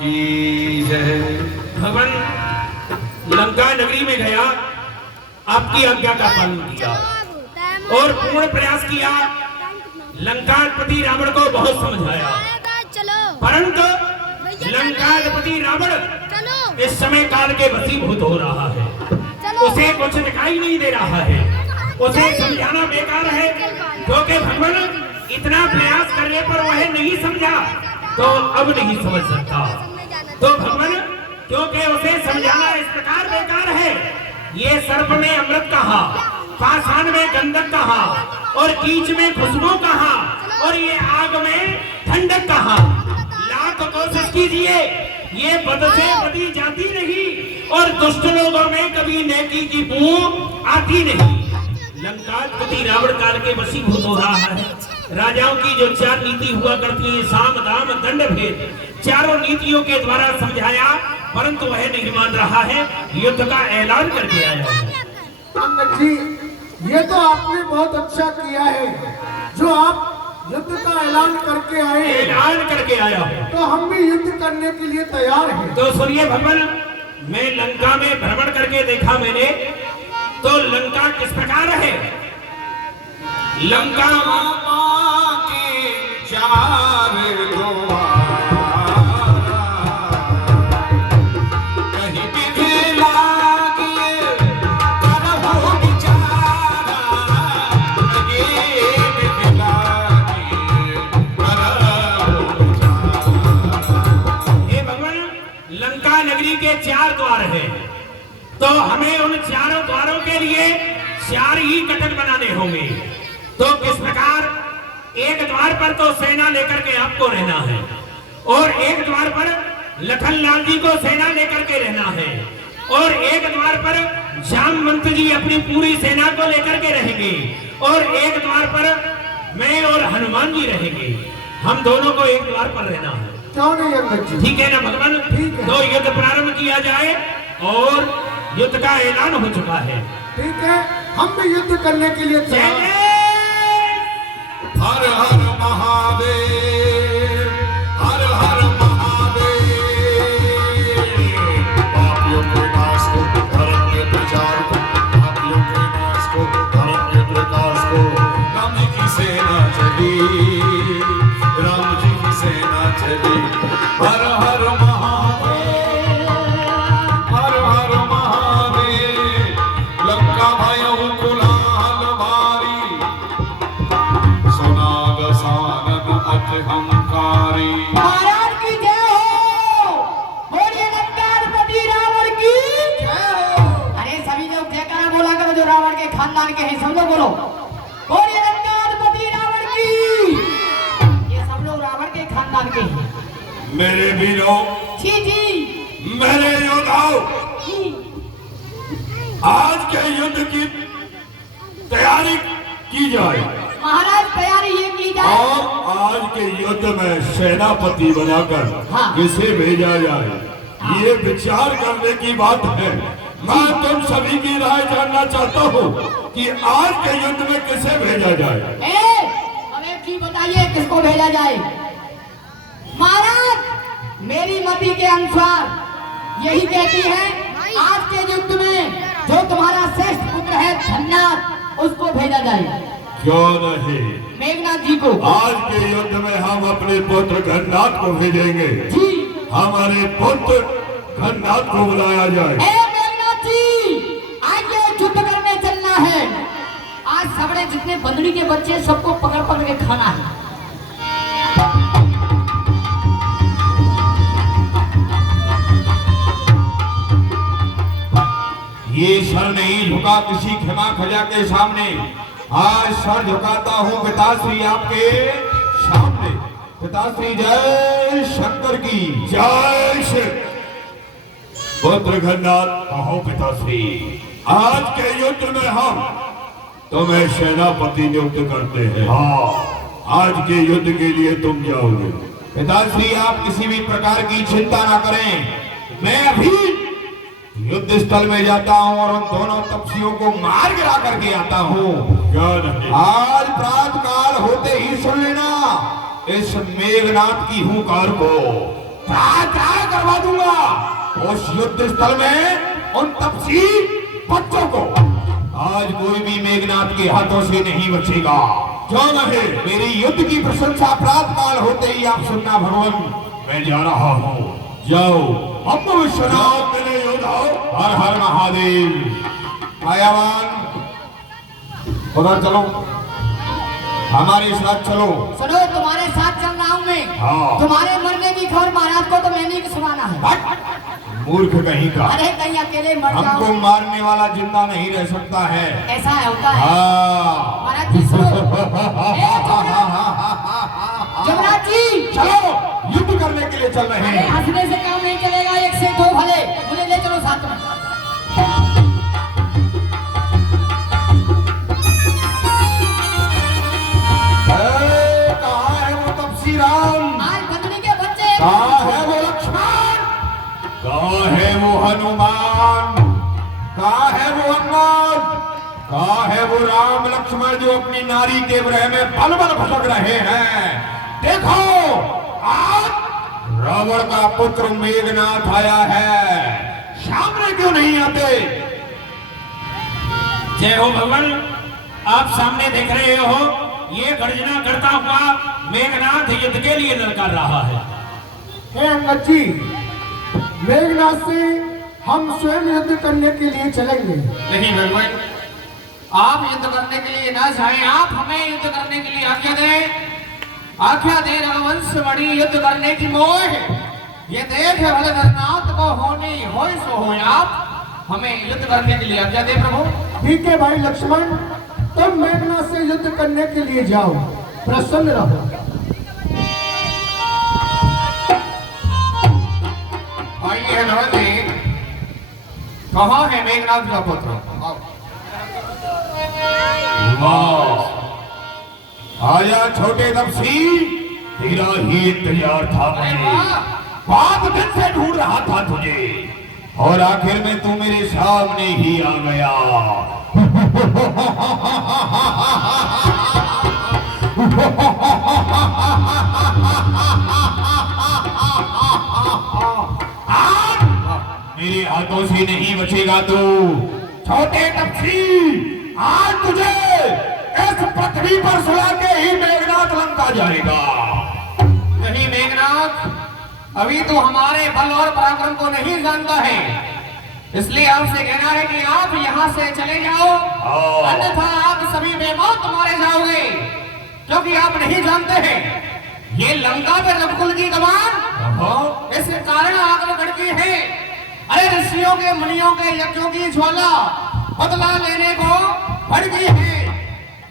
की जय। भगवान लंका नगरी में गया, आपकी आज्ञा का पालन किया और पूर्ण प्रयास किया। लंकापति रावण को बहुत समझाया, परंतु लंकापति रावण इस समय काल के वशीभूत हो रहा है। उसे कुछ दिखाई नहीं दे रहा है, उसे समझाना बेकार है, क्योंकि भगवान इतना प्रयास करने पर वह नहीं समझा तो अब नहीं समझ सकता। तो भगवान क्योंकि उसे समझाना इस प्रकार बेकार है, ये सर्प में अमृत कहा, पाषाण में गंधक कहा और कीच में खुशबू कहा और ये आग में ठंडक कहा। लाख कोशिश कीजिए, ये बद से बदी जाती नहीं और दुष्ट लोगों में कभी नेकी की बू आती नहीं। लंकापति रावण काल के वशीभूत हो रहा है। राजाओं की जो 4 नीति हुआ करती है, साम दाम दंड भेद, चारों नीतियों के द्वारा समझाया, परंतु वह नहीं मान रहा है। युद्ध का ऐलान करके आया है। पंडित जी, ये तो आपने बहुत अच्छा किया है जो आप युद्ध का ऐलान करके आए हैं। ऐलान करके आया हूं तो हम भी युद्ध करने के लिए तैयार हैं। तो सुनिए भगवान, मैं लंका में भ्रमण करके देखा मैंने, तो लंका किस प्रकार है। लंका के 4 द्वार, कहीं विधि लागिए करहु विचारा, लगे विधि लागिए करहु विचारा। हे भगवान, लंका नगरी के 4 द्वार हैं, तो हमें उन 4 द्वारों के लिए 4 ही कटक बनाने होंगे। तो किस प्रकार, एक द्वार पर तो सेना लेकर के आपको रहना है और एक द्वार पर लखनलाल जी को सेना लेकर के रहना है और एक द्वार पर जामवंत जी अपनी पूरी सेना को लेकर के रहेंगे और एक द्वार पर मैं और हनुमान जी रहेंगे। हम दोनों को एक द्वार पर रहना है। क्यों नहीं अंगद जी? ठीक है ना भगवान? ठीक है। तो युद्ध प्रारंभ किया जाए और युद्ध का ऐलान हो चुका है। ठीक है, हम भी युद्ध करने के लिए तैयार हैं। हर हर महादेव, हर हर महादेव। पापियों के नाश को, धर्म के प्रचार को, पापियों के नाश को, धर्म के प्रकाश को। राम जी की सेना चली, राम जी की सेना चली। हर हर महादेव, हर हर महादेव। लंका भयउ कुलाल भारी, अहंकारी। महाराज की जय हो, बोलिए लंकापति रावण की जय हो। अरे सभी लोग जयकारा बोला करो, जो रावण के खानदान के हैं सब लोग बोलो, बोलिए लंकापति रावण की। ये सब लोग रावण के खानदान के हैं। मेरे वीरों, जी जी, मेरे योद्धाओं, आज के युद्ध की तैयारी की जाए महाराज तैयारी ये की जाए और आज के युद्ध में सेनापति बनाकर हाँ। किसे भेजा जाए, ये विचार करने की बात है। मैं तुम सभी की राय जानना चाहता हूँ कि आज के युद्ध में किसे भेजा जाए। हमें की बताइए किसको भेजा जाए। महाराज, मेरी मति के अनुसार यही कहती है, आज के युद्ध में जो तुम्हारा श्रेष्ठ पुत्र है धन्यनाथ, उसको भेजा जाए। क्यों नहीं, मेघनाथ जी को। आज के युद्ध में हम अपने पुत्र घननाथ को भेजेंगे। जी, हमारे पुत्र घननाथ को बुलाया जाए। मेघनाथ जी, आज ये युद्ध करने चलना है। आज सबड़े जितने बंदड़ी के बच्चे सबको पकड़ पकड़ के खाना है। ये सर नहीं झुका किसी क्षमा खजा के सामने। आज सर झुकाता हूँ पिताश्री आपके सामने। पिताश्री जय शंकर की जय श्री। पुत्र घननाथ, कहो पिताश्री, आज के युद्ध में हम तुम्हें सेनापति नियुक्त करते हैं। हाँ, आज के युद्ध के लिए तुम जाओगे। पिताश्री आप किसी भी प्रकार की चिंता ना करें, मैं अभी युद्ध स्थल में जाता हूँ और उन दोनों तपस्वियों को मार गिरा करके आता हूँ। आज प्रातः काल होते ही सुन लेना इस मेघनाथ की हुंकार को। त्राह करवा दूंगा उस युद्ध स्थल में उन तपसी बच्चों को। आज कोई भी मेघनाथ के हाथों से नहीं बचेगा। जो रहे मेरी युद्ध की प्रशंसा प्रातः काल होते ही आप सुनना भगवान, मैं जा रहा हूँ। जाओ हम विश्वनाथ मेरे योद्धा, हर हर महादेव। आयावान उधर चलो, हमारे साथ चलो। सुनो, तुम्हारे साथ चल रहा हूँ मैं। हाँ। तुम्हारे मरने की खबर महाराज को तो मैंने ही सुनाना है। हट! मूर्ख कहीं का। अरे कहीं अकेले मर जाओ। हमको मारने वाला जिंदा नहीं रह सकता है। ऐसा होता है हाँ। महाराज जी। सुनो, ए जमराज जी, चलो युद्ध करने के लिए चल रहे अरे हैं। हंसने से काम नहीं चलेगा, एक से दो भले, मुझे ले चलो साथ में। कहाँ है वो तपसी राम? आज बंदनी के बच्चे। कहाँ है वो लक्ष्मण? कहाँ है वो हनुमान? कहाँ है वो अंगद? कहाँ है वो राम लक्ष्मण जो अपनी नारी के विरह में पल पल भटक रहे हैं? देखो, आज रावण का पुत्र मेघनाथ आया है, सामने क्यों नहीं आते? जय हो भगवान, आप सामने देख रहे हो, ये गर्जना करता हुआ मेघनाथ युद्ध के लिए ललकार रहा है। हे अंगद जी, मेघनाथ से हम स्वयं युद्ध करने के लिए चलेंगे। नहीं भगवान, आप युद्ध करने के लिए ना जाएं, आप हमें युद्ध करने के लिए आज्ञा दें। आज्ञा दे रघुवंश मणि युद्ध करने की मोह, ये देख भले धरनाथ को होनी हो सो हो। आप हमें युद्ध करने के लिए आज्ञा दे प्रभु। ठीक है भाई लक्ष्मण, तुम मेघनाथ से युद्ध करने के लिए जाओ, प्रसन्न रहो। आइए नवल जी, कहाँ है मेघनाथ का पुत्र? वाह! आया छोटे तपसी, तेरा ही इंतजार था अरे मुझे। वाह! बहुत दिन से ढूंढ रहा था तुझे, और आखिर में तू मेरे सामने ही आ गया। आज मेरे हाथों से नहीं बचेगा तू, छोटे तपसी। आज तुझे इस पृथ्वी पर सुला के ही मेघनाथ लंका जाएगा। नहीं मेघनाथ, अभी तो हमारे बल और पराक्रम को नहीं जानता है, इसलिए आपसे कहना है कि आप यहाँ से चले जाओ, अन्यथा आप सभी बेमौत मारे जाओगे, क्योंकि आप नहीं जानते हैं ये लंका पे रघुकुल की कमान इस कारण आग गढ़ती है। अरे ऋषियों के मुनियों के यज्ञों की ज्वाला बदला लेने को बढ़ गई है।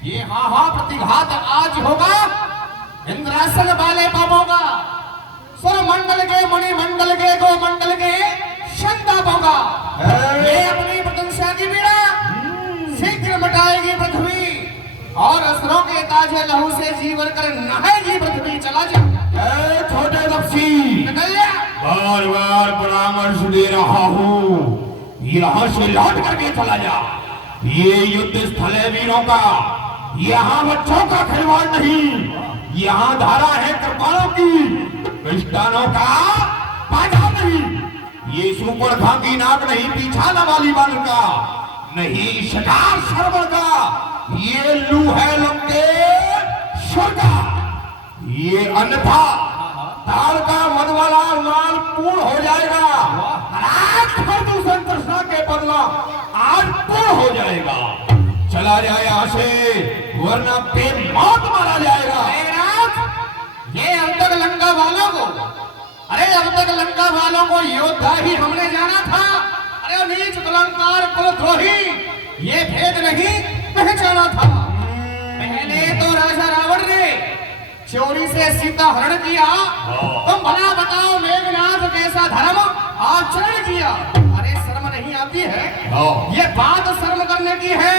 ये प्रतिघात आज होगा इंद्रासन वाले पापों का, सुर मंडल के मणि मंडल के गो मंडल के संतापों का। ये अपनी प्रशंसा की पीड़ा शीघ्र मिटाएगी पृथ्वी, और असुरों के ताजे लहू से जीवन कर नहाएगी पृथ्वी। चला जा छोटे तपसी, निकल जा। बार बार परामर्श दे रहा हूँ, यहाँ से लौट करके चला जा। ये युद्ध स्थल है वीरों का, यहाँ बच्चों का खिलवाड़ नहीं। यहाँ धारा है कृपालों की, क्रिस्टानों का बाजार नहीं। ये सुपर धागी नाक नहीं, पीछाना वाली बाल का नहीं, शिकार सरवर का। ये लू है लंकेश्वर का। ये अन्यथा ताल का मन वाला माल पूर्ण हो जाएगा। आज हर दूसरे कृष्णा के बदला आज पूर्ण हो जाएगा। चला जाए यहाँ से, वरना पे मौत मारा जाएगा। मेघनाथ, ये अब तक लंका वालों को, अरे अब तक लंका वालों को योद्धा ही हमने जाना था। अरे नीच कुलंकार कुलद्रोही ये भेद नहीं पहचाना था। पहले तो राजा रावण ने चोरी से सीता हरण किया, तुम भला बताओ मेघनाथ कैसा धर्म आचरण किया। अरे शर्म नहीं आती है? ये बात शर्म करने की है।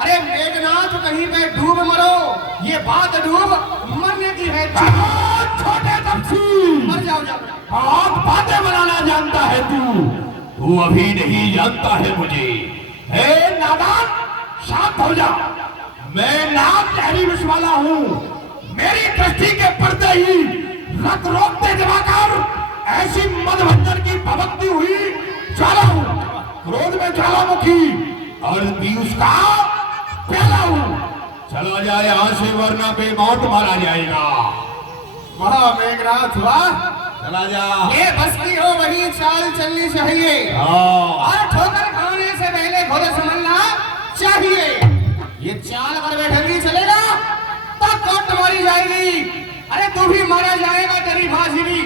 अरे मेघनाथ कहीं पे डूब मरो, ये बात डूब मरने की है। छोटे तपसी, मर जाओ जाओ। बहुत बातें बनाना जानता है तू अभी नहीं जानता है मुझे। हे नादान, शांत हो जा। मैं नाम टहरी विष वाला हूँ। मेरी दृष्टि के पर्दे ही रक्त रोकते दिवाकर ऐसी मदभंजन की भभकती हुई ज्वाला हूँ, क्रोध में ज्वालामुखी और पीयूष का प्याला हूँ। चला जाए यहाँ से वरना बेमौत मारा जाएगा। वाह मेघनाथ वाह, चला जा। ये बस की हो वही चाल चलनी चाहिए हाँ। और ठोकर खाने से पहले खुद समझना चाहिए। ये चाल पर बैठेगी चलेगा तो कौन मारी जाएगी। अरे तू भी मारा जाएगा, तेरी भाजी भी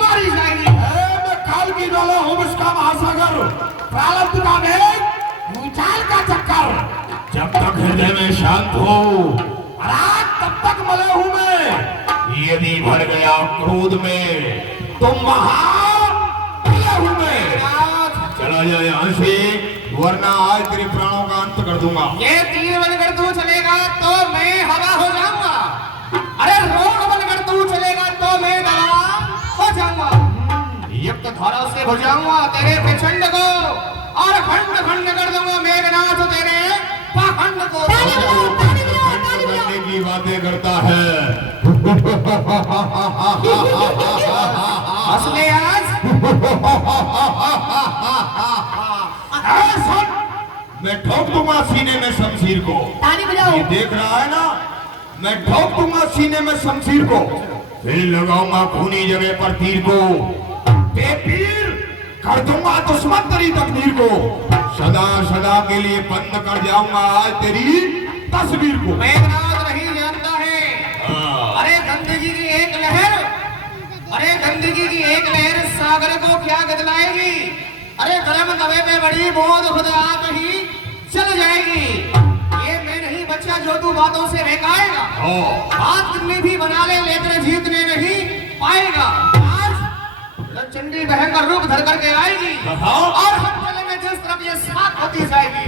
मारी जाएगी। मैं काल की डोला हूँ, इसका महासागर, प्रारब्ध का मेघ, भूचाल का चक्कर। जब तक हृदय में शांत हो रात तब तक मले हूँ मैं। यदि भर गया क्रोध में तो मले हूँ मैं। चला जाए यहाँ से वरना आज तेरे प्राणों का अंत कर दूंगा। ये तीर बनकर तू चलेगा तो मैं हवा हो जाऊंगा। अरे रोग बनकर तू चलेगा तो मैं दवा हो जाऊंगा। युक्त धारा से भुजाऊंगा तेरे प्रचंड को और खंड खंड कर दूंगा मेघनाथ तेरे पाखंड को। करने की बातें करता है। असली आज मैं ठोक दूंगा सीने में शमशीर को। ताली बजाओ। ये देख रहा है ना, मैं ठोक दूंगा सीने में शमशीर को, फिर लगाऊंगा खूनी जगह पर तीर को। बेपीर कर दूंगा दुश्मन तेरी तकदीर को। सदा सदा के लिए बंद कर जाऊंगा आज तेरी तस्वीर को। मेघनाथ नहीं जानता है। हाँ। अरे गंदगी की एक लहर, अरे गंदगी की एक लहर सागर को क्या बदलाएगी। अरे गर्म तवे पे बड़ी बोध खुद आप ही चल जाएगी। ये मैं नहीं बच्चा जो तू बातों से बहकाएगा। बात कितनी भी बना ले लेकर जीतने नहीं पाएगा। आज चंडी भयंकर रूप धर करके आएगी और हम चले में जिस तरफ ये साथ होती जाएगी।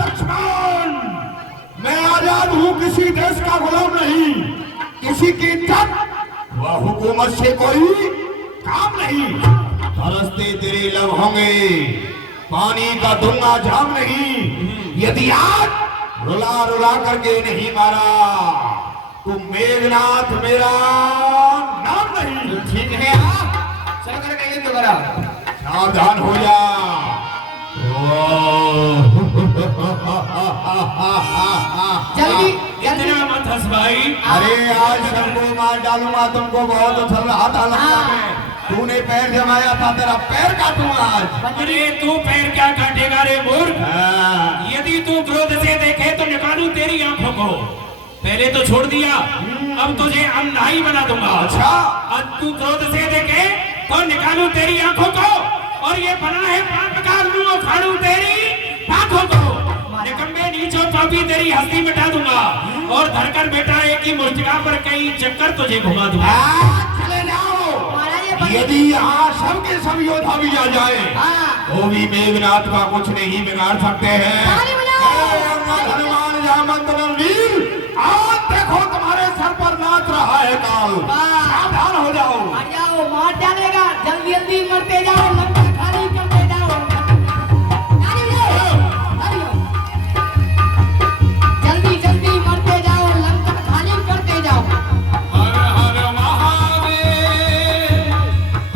लक्ष्मण, मैं आजाद हूँ, किसी देश का गुलाम नहीं, किसी की इज्जत व हुकूमत से कोई काम नहीं। तरसते तेरे लब होंगे, पानी का दूंगा जाम नहीं। यदि आज रुला रुला करके नहीं मारा तो मेघनाथ मेरा नाम नहीं। ठीक है चल करके युद्ध करा। सावधान हो जा। जल्दी इतना मत हंस भाई। अरे आज सबको मार डालूंगा, तुमको बहुत उछल रहा था लंका में, तूने पैर जमाया था, तेरा पैर काटूंगा आज। अरे तू पैर क्या काटेगा रे मूर्ख। हाँ। यदि तू क्रोध से देखे तो निकालूं तेरी आंखों को। पहले तो छोड़ दिया, अब तुझे अंधाई बना दूंगा। अच्छा। अब तू क्रोध से देखे तो निकालूं तेरी आंखों को और ये बना है पाप का मुंह फाड़ूं तेरी आंखों को। निकम्मे नीचों पापी तेरी हस्ती मिटा दूंगा और धरकर बेटा एक ही मुर्तिका पर कई चक्कर तुझे घुमा दूंगा। चले जाओ। यदि यहाँ सबके सब योद्धा भी आ जाए वो भी मेघनाथ का कुछ नहीं बिगाड़ सकते हैं। हनुमान जामंत रणवीर, आज देखो तुम्हारे सर पर नाच रहा है काल। सावधान हो जाओ। आ जाओ, मार डालेगा। जल्दी जल्दी मरते जाओ, लंका खाली करते जाओ। ताली बजाओ, ताली बजाओ। जल्दी जल्दी मरते जाओ, लंका खाली करते जाओ। हर हर महादेव,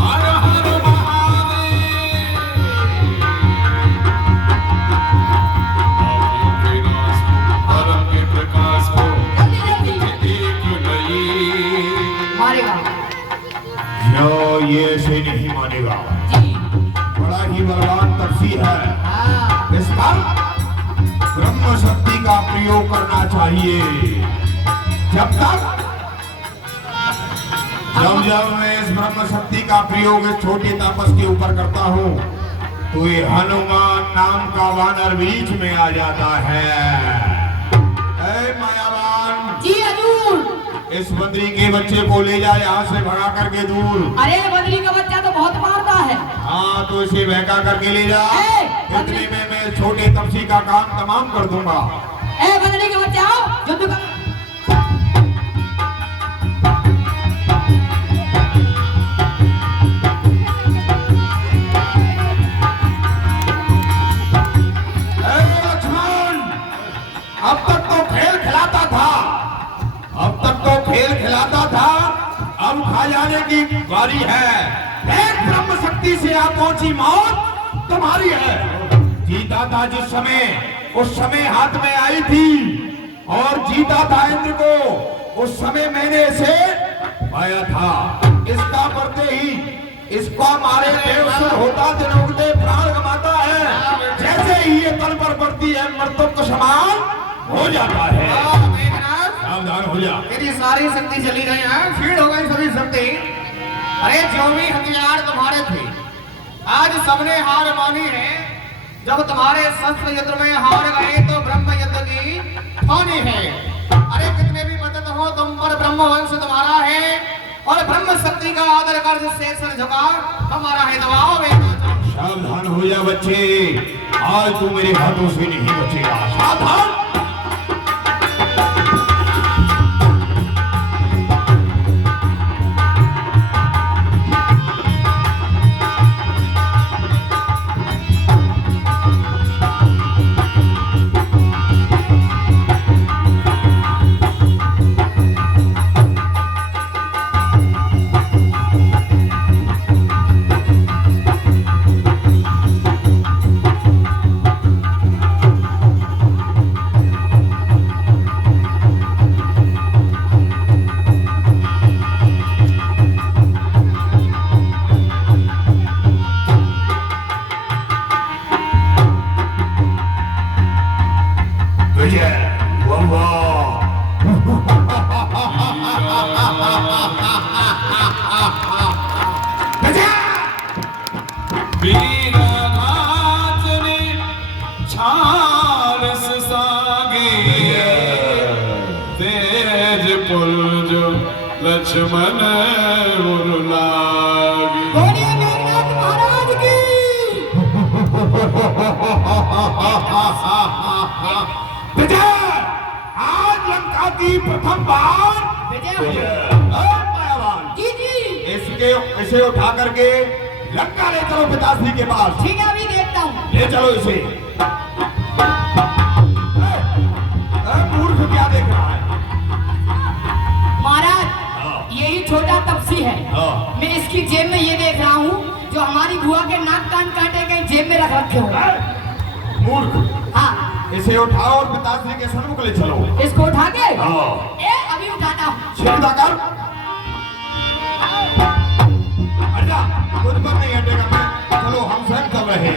हर हर महादेव। परम के प्रकाश को जल्दी जल्दी एक नहीं। मारेगा जो ये से नहीं मानेगा, जी। बड़ा ही बलवान तपसी है। हाँ इस पर ब्रह्म शक्ति का प्रयोग करना चाहिए। जब जब मैं इस ब्रह्म शक्ति का प्रयोग इस छोटे तापस के ऊपर करता हूँ तो ये हनुमान नाम का वानर बीच में आ जाता है। ऐ मायावान, जी हजूर। इस बद्री के बच्चे को ले जा यहाँ से भगा करके दूर। अरे बदरी का बच्चा तो बहुत मारता है। हाँ तो इसे बहका करके ले जा। ए, इतने में मैं छोटे तपसी का काम तमाम कर दूंगा। ए बदरी के बच्चे आओ, युद्ध कर। लक्ष्मण, अब तक तो खेल खिलाता था, अब खा जाने की तुम्हारी है। एक ब्रह्म शक्ति से आप पहुंची मौत तुम्हारी है। जीता था जिस समय, उस समय हाथ में आई थी, और जीता था इंद्र को, उस समय मैंने इसे पाया था। इसका बढ़ते ही इसको मारे बेअसर होता, दिन उगते प्राण गंवाता है। जैसे ही ये तल पर पड़ती है, मृत्यु का समान हो जाता है। सावधान हो जा। मेरी सारी शक्ति चली गई है, फीड हो गई सभी शक्ति। अरे जो भी हथियार तुम्हारे थे, आज सबने हार मानी है। जब तुम्हारे शस्त्र युद्ध में हार गए तो ब्रह्म युद्ध की ठानी है। अरे कितने भी मदद हो तुम पर, ब्रह्म वंश तुम्हारा है, और ब्रह्म शक्ति का आदर कर जिससे सर झुका हमारा है। दबाओ सावधान हो जा बच्चे, आज तू मेरे हाथों से नहीं बचेगा। सावधान। वीरनाथने छालस सागे, तेज पुरज लक्ष्मण उरलागे। बोलिए मेघनाथ महाराज की। विजय, आज लंका की प्रथम बार विजय हो। मायावान, जी जी इसे उठा करके लंका ले चलो पिताश्री के पास। ठीक है, अभी देखता हूँ। ले चलो इसे। मूर्ख क्या देख रहा है? महाराज, यही छोटा तपसी है। हाँ। मैं इसकी जेब में ये देख रहा हूँ जो हमारी बुआ के नाक कान काटे गए जेब में रख रखे हो। मूर्ख, हाँ, इसे उठाओ और पिताश्री के सन्मुख ले चलो। इसको उठा के हाँ। अभी उठाता हूँ। चिंता कर, हट जा, कुछ पर नहीं हटेगा मैं। चलो हम स्वयं कर रहे हैं।